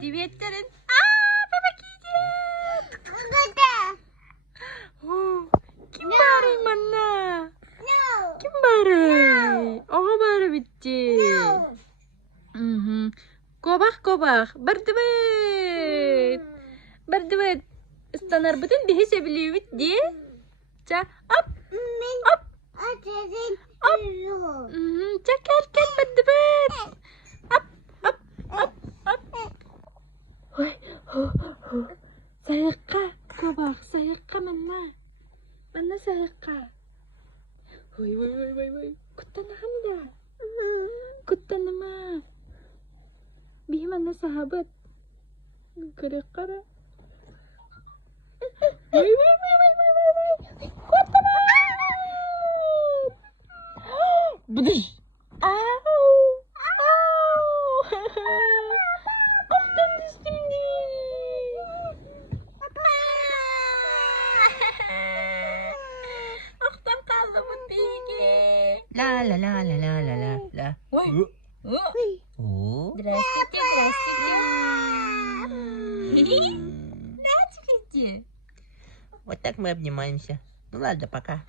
Привет, Тарин. Помогите. Kim bağırıyor bana? Kim bağırıyor? Oğa bağırıyor bitti. Kobak. Berdebet. Istanar bütün dihesebiliyor bitti. Hop. Çakal berdebet. Hop. Sayıkka. Kobak sayıkka mana. Mana sayıkka. Vay. Kutanahan da. Kutanama. Bihman na sahabat. Kara. Vay. Kutanahan. Buduş. Oktan düştüm diye. Oktan kaldı bu bilgi. La. Ой. Здравствуйте. На, тебе. Вот так мы обнимаемся. Ну ладно, пока.